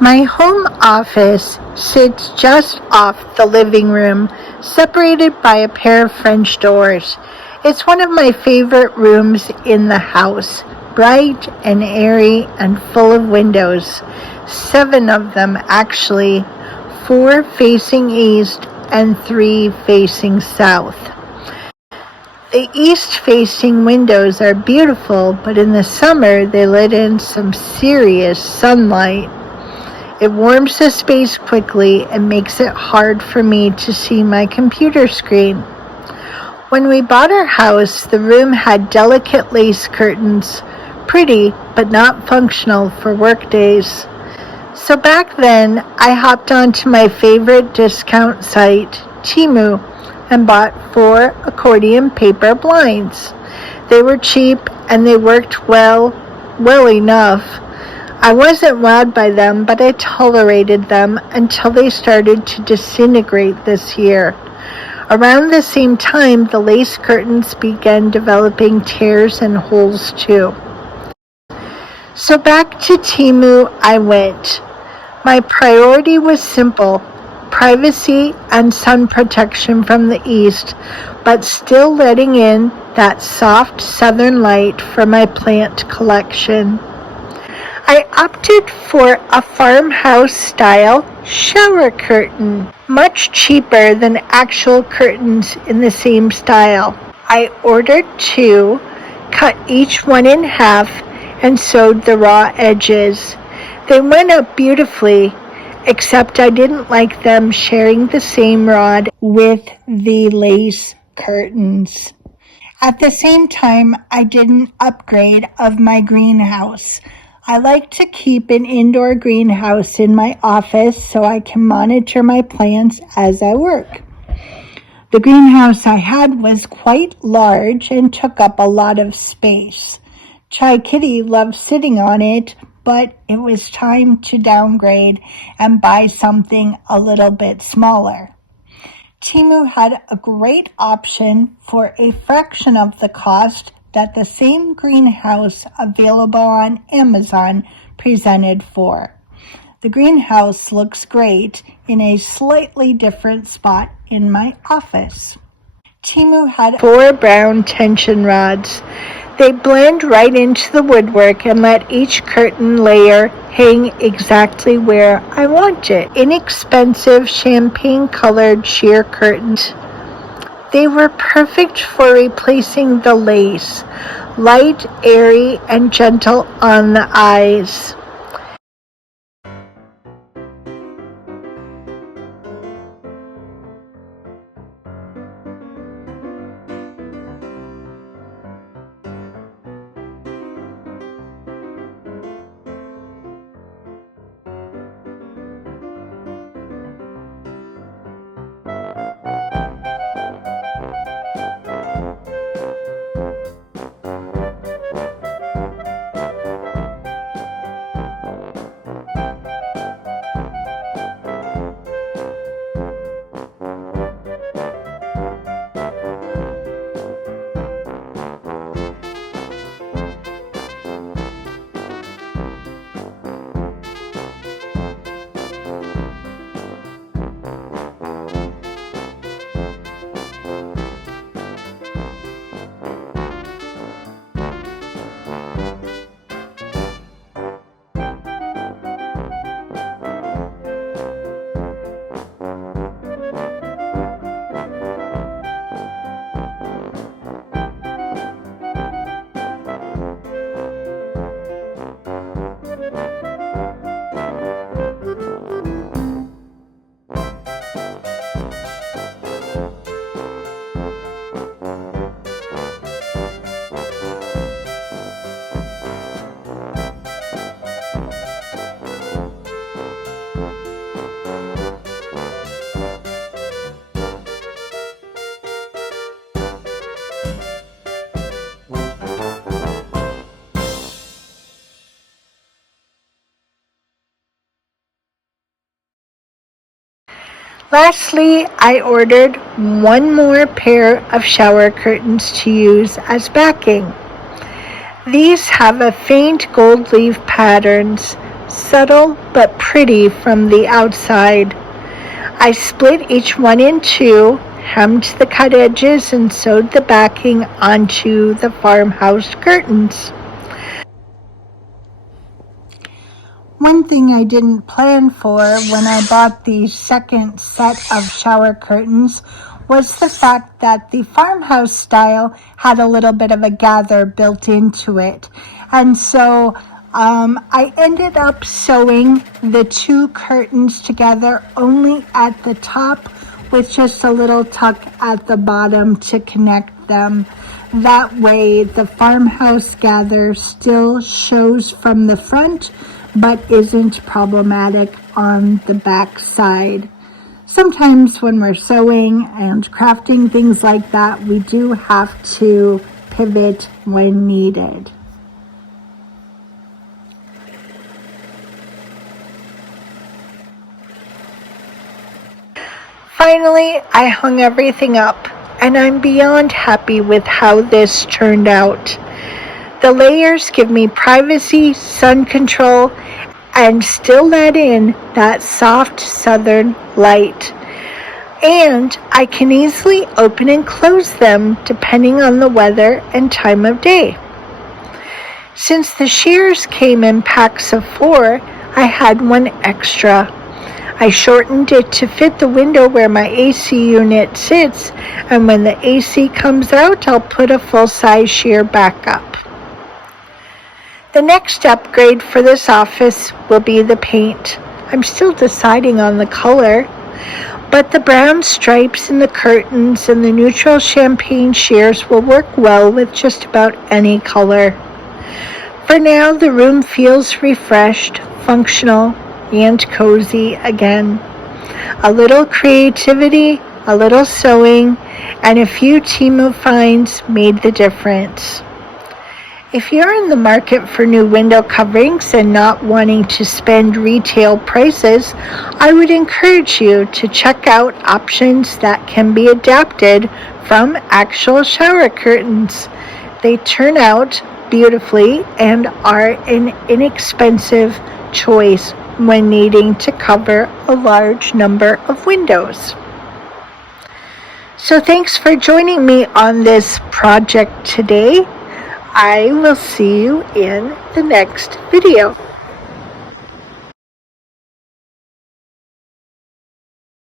My home office sits just off the living room, separated by a pair of French doors. It's one of my favorite rooms in the house, bright and airy and full of windows. 7 of them actually, 4 facing east and 3 facing south. The east-facing windows are beautiful, but in the summer they let in some serious sunlight. It warms the space quickly and makes it hard for me to see my computer screen. When we bought our house, the room had delicate lace curtains, pretty but not functional for work days. So back then, I hopped onto my favorite discount site, Temu, and bought 4 accordion paper blinds. They were cheap and they worked well enough. I wasn't wowed by them, but I tolerated them until they started to disintegrate this year. Around the same time, the lace curtains began developing tears and holes too. So back to Temu I went. My priority was simple: privacy and sun protection from the east, but still letting in that soft southern light for my plant collection. I opted for a farmhouse-style shower curtain, much cheaper than actual curtains in the same style. I ordered 2, cut each one in half, and sewed the raw edges. They went up beautifully, except I didn't like them sharing the same rod with the lace curtains. At the same time, I did an upgrade of my greenhouse. I like to keep an indoor greenhouse in my office so I can monitor my plants as I work. The greenhouse I had was quite large and took up a lot of space. Chai Kitty loved sitting on it, but it was time to downgrade and buy something a little bit smaller. Temu had a great option for a fraction of the cost that the same greenhouse available on Amazon presented for. The greenhouse looks great in a slightly different spot in my office. Temu had 4 brown tension rods. They blend right into the woodwork and let each curtain layer hang exactly where I want it. Inexpensive champagne-colored sheer curtains. They were perfect for replacing the lace, light, airy, and gentle on the eyes. Lastly, I ordered 1 more pair of shower curtains to use as backing. These have a faint gold leaf patterns, subtle but pretty from the outside. I split each one in two, hemmed the cut edges, and sewed the backing onto the farmhouse curtains. One thing I didn't plan for when I bought the second set of shower curtains was the fact that the farmhouse style had a little bit of a gather built into it. And so I ended up sewing the two curtains together only at the top with just a little tuck at the bottom to connect them. That way the farmhouse gather still shows from the front but isn't problematic on the back side. Sometimes when we're sewing and crafting things like that, we do have to pivot when needed. Finally, I hung everything up, and I'm beyond happy with how this turned out. The layers give me privacy, sun control, and still let in that soft southern light. And I can easily open and close them depending on the weather and time of day. Since the shears came in packs of 4, I had one extra. I shortened it to fit the window where my AC unit sits, and when the AC comes out, I'll put a full-size shear back up. The next upgrade for this office will be the paint. I'm still deciding on the color, but the brown stripes in the curtains and the neutral champagne shears will work well with just about any color. For now, the room feels refreshed, functional, and cozy again. A little creativity, a little sewing, and a few Temu finds made the difference. If you're in the market for new window coverings and not wanting to spend retail prices, I would encourage you to check out options that can be adapted from actual shower curtains. They turn out beautifully and are an inexpensive choice when needing to cover a large number of windows. So thanks for joining me on this project today. I will see you in the next video.